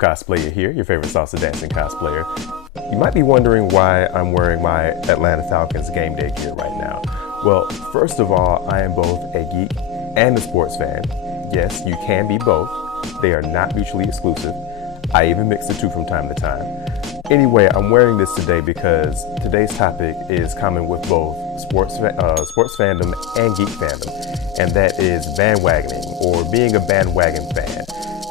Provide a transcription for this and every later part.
Cosplayer here, your favorite salsa dancing cosplayer. You might be wondering why I'm wearing my Atlanta Falcons game day gear right now. Well, first of all, I am both a geek and a sports fan. Yes, you can be both. They are not mutually exclusive. I even mix the two from time to time. Anyway, I'm wearing this today because today's topic is common with both sports fandom and geek fandom, and that is bandwagoning, or being a bandwagon fan.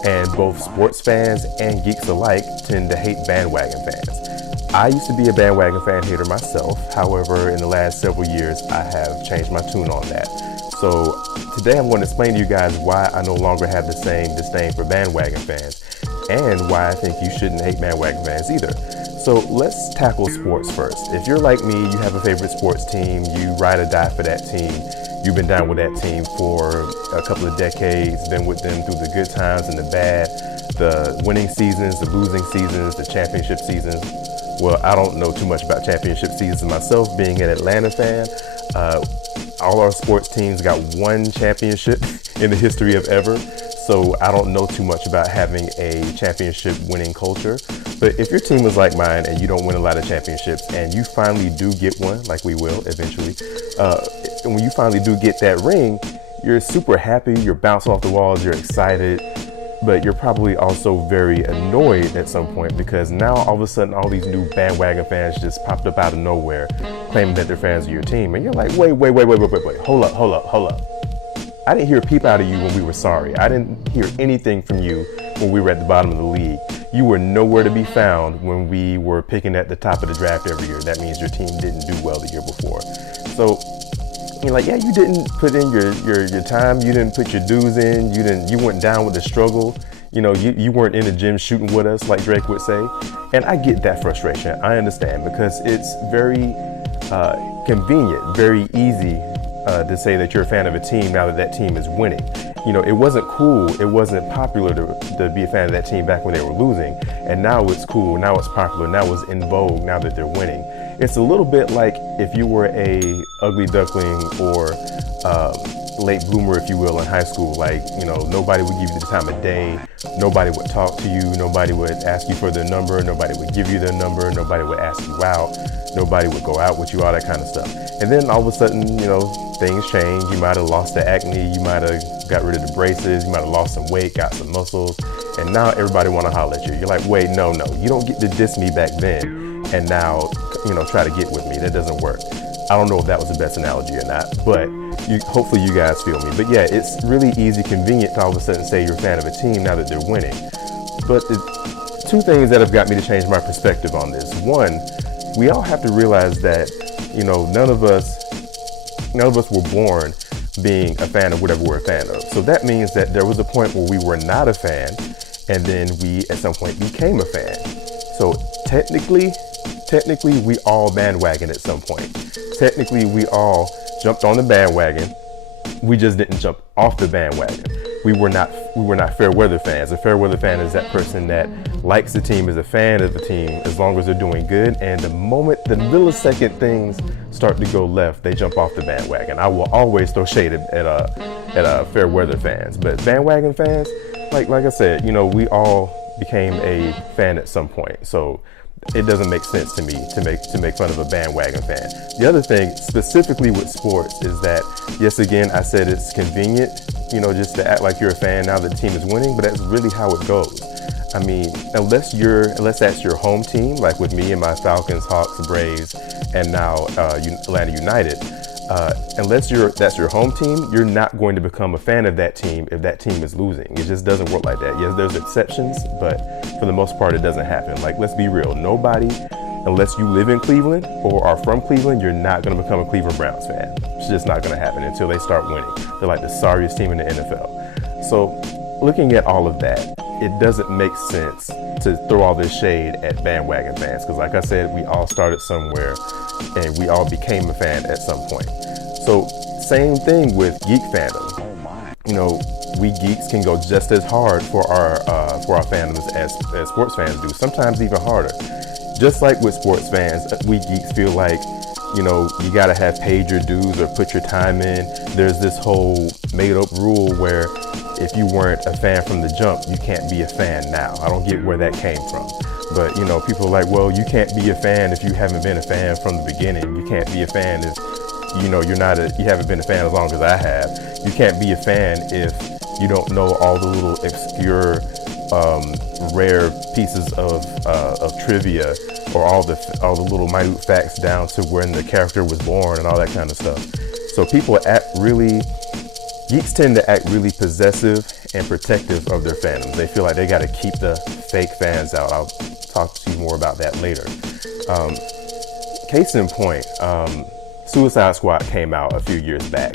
And both sports fans and geeks alike tend to hate bandwagon fans. I used to be a bandwagon fan hater myself. However, in the last several years, I have changed my tune on that. So today I'm going to explain to you guys why I no longer have the same disdain for bandwagon fans and why I think you shouldn't hate bandwagon fans either. So let's tackle sports first. If you're like me, you have a favorite sports team, you ride or die for that team. You've been down with that team for a couple of decades, been with them through the good times and the bad, the winning seasons, the losing seasons, the championship seasons. Well, I don't know too much about championship seasons myself, being an Atlanta fan. All our sports teams got one championship in the history of ever. So I don't know too much about having a championship winning culture. But if your team is like mine and you don't win a lot of championships and you finally do get one, like we will eventually, and when you finally do get that ring, you're super happy, you're bouncing off the walls, you're excited, but you're probably also very annoyed at some point because now all of a sudden all these new bandwagon fans just popped up out of nowhere claiming that they're fans of your team. And you're like, wait, hold up. I didn't hear a peep out of you when we were sorry. I didn't hear anything from you when we were at the bottom of the league. You were nowhere to be found when we were picking at the top of the draft every year. That means your team didn't do well the year before. So you're like, yeah, you didn't put in your time. You didn't put your dues in. You went down with the struggle. You know, you weren't in the gym shooting with us, like Drake would say. And I get that frustration. I understand because it's very convenient, very easy to say that you're a fan of a team now that that team is winning. You know, it wasn't cool, it wasn't popular to be a fan of that team back when they were losing, and now it's cool, now it's popular, now it's in vogue now that they're winning. It's a little bit like if you were a ugly duckling or late bloomer, if you will, in high school. Like, you know, nobody would give you the time of day, nobody would talk to you, nobody would ask you for their number, nobody would give you their number, nobody would ask you out, nobody would go out with you, all that kind of stuff. And then all of a sudden, you know, things change. You might have lost the acne, you might have got rid of the braces, you might have lost some weight, got some muscles, and now everybody want to holler at you. You're like, wait, no, you don't get to diss me back then and now, you know, try to get with me. That doesn't work. I don't know if that was the best analogy or not, but hopefully you guys feel me. But yeah, it's really easy, convenient to all of a sudden say you're a fan of a team now that they're winning. But the two things that have got me to change my perspective on this. One, we all have to realize that, you know, none of us were born being a fan of whatever we're a fan of. So that means that there was a point where we were not a fan, and then we at some point became a fan. So technically we all bandwagon at some point. Technically we all jumped on the bandwagon. We just didn't jump off the bandwagon. We were not fair weather fans. A fair weather fan is that person that likes the team, is a fan of the team as long as they're doing good, and the moment the millisecond things start to go left, they jump off the bandwagon. I will always throw shade at fair weather fans, but bandwagon fans, like I said, you know, we all became a fan at some point. So it doesn't make sense to me to make fun of a bandwagon fan. The other thing specifically with sports is that, yes, again, I said it's convenient, you know, just to act like you're a fan now that the team is winning, but that's really how it goes. I mean, unless that's your home team, like with me and my Falcons, Hawks, Braves, and now Atlanta United, unless that's your home team, you're not going to become a fan of that team if that team is losing. It just doesn't work like that. Yes, there's exceptions, but for the most part, it doesn't happen. Like, let's be real. Nobody, unless you live in Cleveland or are from Cleveland, you're not going to become a Cleveland Browns fan. It's just not going to happen until they start winning. They're like the sorriest team in the NFL. So looking at all of that, it doesn't make sense to throw all this shade at bandwagon fans, because like I said, we all started somewhere and we all became a fan at some point. So same thing with geek fandom. You know, we geeks can go just as hard for our fandoms as sports fans do, sometimes even harder. Just like with sports fans, we geeks feel like, you know, you gotta have paid your dues or put your time in. There's this whole made up rule where if you weren't a fan from the jump, you can't be a fan now. I don't get where that came from. But, you know, people are like, well, you can't be a fan if you haven't been a fan from the beginning. You can't be a fan if, you know, you haven't been a fan as long as I have. You can't be a fan if you don't know all the little obscure, rare pieces of trivia, or all the little minute facts down to when the character was born and all that kind of stuff. So geeks tend to act really possessive and protective of their fandoms. They feel like they got to keep the fake fans out. I'll talk to you more about that later. Case in point, Suicide Squad came out a few years back,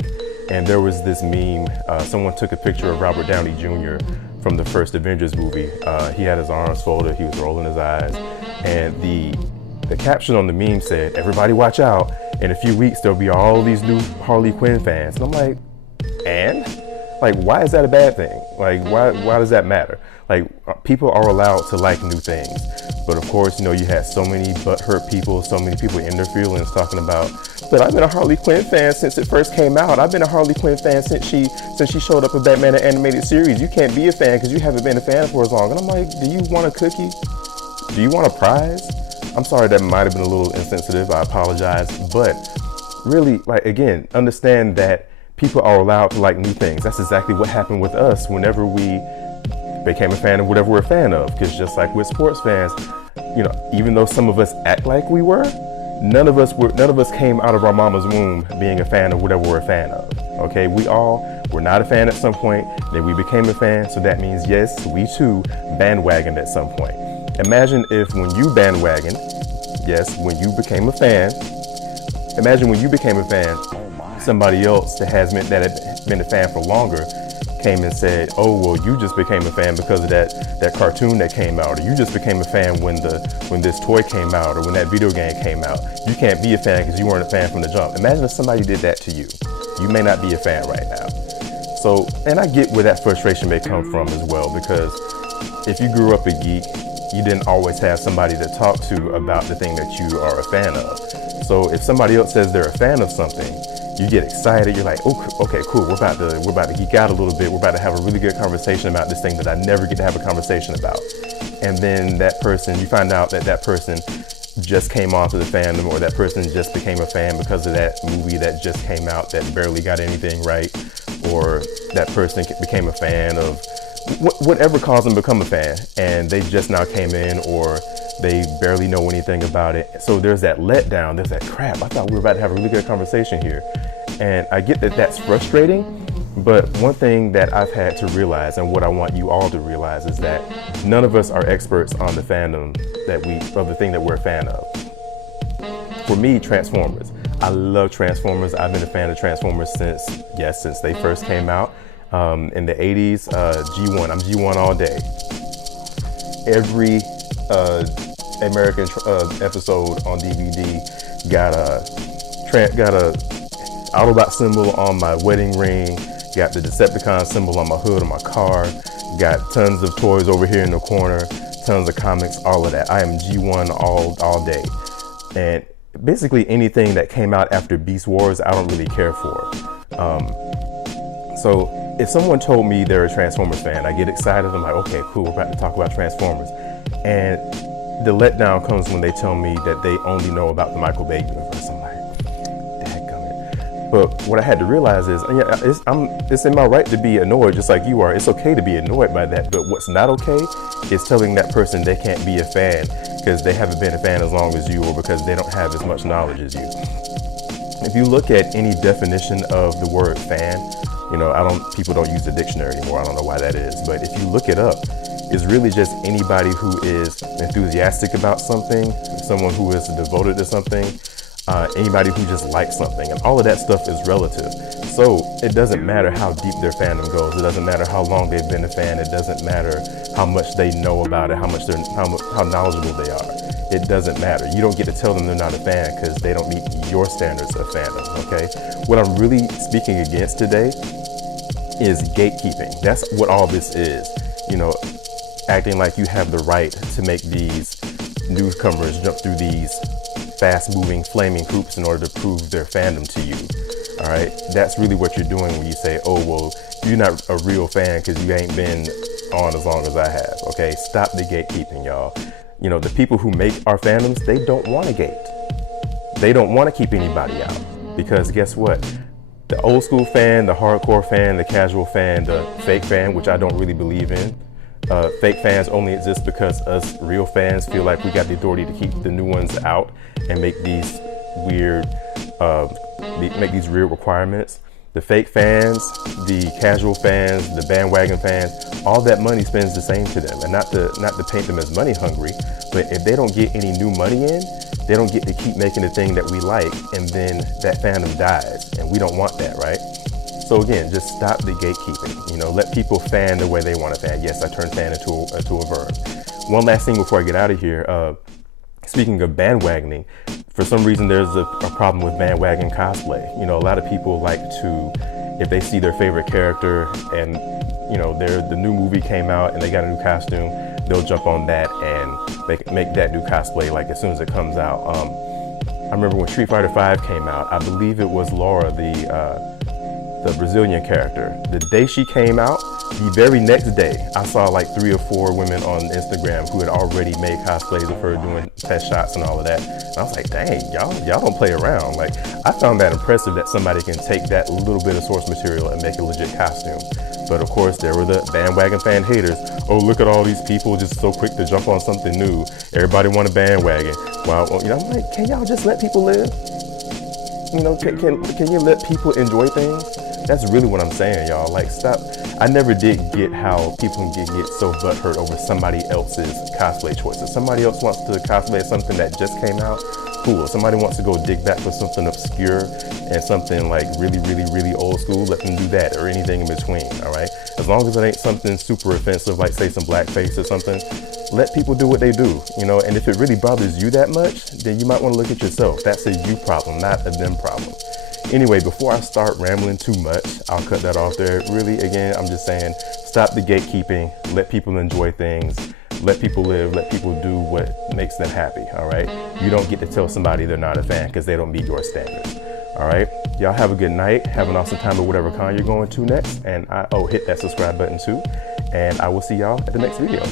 and there was this meme. Someone took a picture of Robert Downey Jr. from the first Avengers movie. He had his arms folded, he was rolling his eyes, and the caption on the meme said, "Everybody watch out, in a few weeks there'll be all these new Harley Quinn fans." And I'm like, and? Like, why is that a bad thing? Like, why does that matter? Like, people are allowed to like new things. But of course, you know, you had so many butthurt people, so many people in their feelings talking about, but I've been a Harley Quinn fan since it first came out. I've been a Harley Quinn fan since she showed up in Batman the Animated Series. You can't be a fan because you haven't been a fan for as long. And I'm like, do you want a cookie? Do you want a prize? I'm sorry, that might have been a little insensitive. I apologize. But really, like, again, understand that people are allowed to like new things. That's exactly what happened with us whenever we became a fan of whatever we're a fan of. Because just like with sports fans, you know, even though some of us act like we were, none of us came out of our mama's womb being a fan of whatever we're a fan of. Okay, we all were not a fan at some point, then we became a fan. So that means, yes, we too bandwagoned at some point. Imagine if when you bandwagoned, yes, when you became a fan, imagine when you became a fan, somebody else that had been a fan for longer came and said, oh, well, you just became a fan because of that cartoon that came out, or you just became a fan when this toy came out, or when that video game came out. You can't be a fan because you weren't a fan from the jump. Imagine if somebody did that to you. You may not be a fan right now. So, and I get where that frustration may come from as well, because if you grew up a geek, you didn't always have somebody to talk to about the thing that you are a fan of. So if somebody else says they're a fan of something, you get excited. You're like, oh, okay, cool. We're about to geek out a little bit. We're about to have a really good conversation about this thing that I never get to have a conversation about. And then that person, you find out that person just came onto the fandom, or that person just became a fan because of that movie that just came out that barely got anything right, or that person became a fan of whatever caused them to become a fan, and they just now came in, or they barely know anything about it. So there's that letdown, there's that crap. I thought we were about to have a really good conversation here. And I get that that's frustrating, but one thing that I've had to realize, and what I want you all to realize, is that none of us are experts on the fandom of the thing that we're a fan of. For me, Transformers. I love Transformers. I've been a fan of Transformers since they first came out. In the 80s, G1. I'm G1 all day. Every American episode on DVD got a Autobot symbol on my wedding ring, got the Decepticon symbol on my hood of my car, got tons of toys over here in the corner, tons of comics, all of that. I am G1 all day. And basically anything that came out after Beast Wars, I don't really care for. So if someone told me they're a Transformers fan, I get excited. I'm like, okay, cool, we're about to talk about Transformers. And the letdown comes when they tell me that they only know about the Michael Bay universe. I'm like, dadgummit. But what I had to realize is, it's in my right to be annoyed just like you are. It's okay to be annoyed by that. But what's not okay is telling that person they can't be a fan because they haven't been a fan as long as you, or because they don't have as much knowledge as you. If you look at any definition of the word fan, you know, people don't use the dictionary anymore. I don't know why that is. But if you look it up, it's really just anybody who is enthusiastic about something, someone who is devoted to something, anybody who just likes something. And all of that stuff is relative. So it doesn't matter how deep their fandom goes. It doesn't matter how long they've been a fan. It doesn't matter how much they know about it, how knowledgeable they are. It doesn't matter. You don't get to tell them they're not a fan because they don't meet your standards of fandom, okay? What I'm really speaking against today is gatekeeping. That's what all this is. You know, acting like you have the right to make these newcomers jump through these fast-moving, flaming hoops in order to prove their fandom to you. All right, that's really what you're doing when you say, oh, well, you're not a real fan because you ain't been on as long as I have. Okay, stop the gatekeeping, y'all. You know, the people who make our fandoms, they don't want to gate. They don't want to keep anybody out, because guess what? The old school fan, the hardcore fan, the casual fan, the fake fan, which I don't really believe in. Fake fans only exist because us real fans feel like we got the authority to keep the new ones out and make these weird requirements. The fake fans, the casual fans, the bandwagon fans, all that money spends the same to them. And not to paint them as money hungry, but if they don't get any new money in, they don't get to keep making the thing that we like, and then that fandom dies, and we don't want that, right? So again, just stop the gatekeeping. You know, let people fan the way they want to fan. Yes, I turned fan into a verb. One last thing before I get out of here. Speaking of bandwagoning, for some reason there's a problem with bandwagon cosplay. You know, a lot of people like to, if they see their favorite character and, you know, the new movie came out and they got a new costume, they'll jump on that and make that new cosplay like as soon as it comes out. I remember when Street Fighter V came out, I believe it was Laura, the Brazilian character. The day she came out, the very next day, I saw like 3 or 4 women on Instagram who had already made cosplays of her doing test shots and all of that. And I was like, dang, y'all don't play around. Like, I found that impressive that somebody can take that little bit of source material and make a legit costume. But of course, there were the bandwagon fan haters. Oh, look at all these people just so quick to jump on something new. Everybody want a bandwagon. Well, you know, I'm like, can y'all just let people live? You know, can you let people enjoy things? That's really what I'm saying, y'all. Like, stop. I never did get how people can get so butthurt over somebody else's cosplay choices. Somebody else wants to cosplay something that just came out. Cool. Somebody wants to go dig back for something obscure and something like really, really, really old school. Let them do that, or anything in between. All right. As long as it ain't something super offensive, like say some blackface or something, let people do what they do. You know. And if it really bothers you that much, then you might want to look at yourself. That's a you problem, not a them problem. Anyway, before I start rambling too much, I'll cut that off there. Really, again, I'm just saying, stop the gatekeeping, let people enjoy things, let people live, let people do what makes them happy, all right? You don't get to tell somebody they're not a fan because they don't meet your standards, all right? Y'all have a good night, have an awesome time at whatever con you're going to next, and hit that subscribe button too, and I will see y'all at the next video.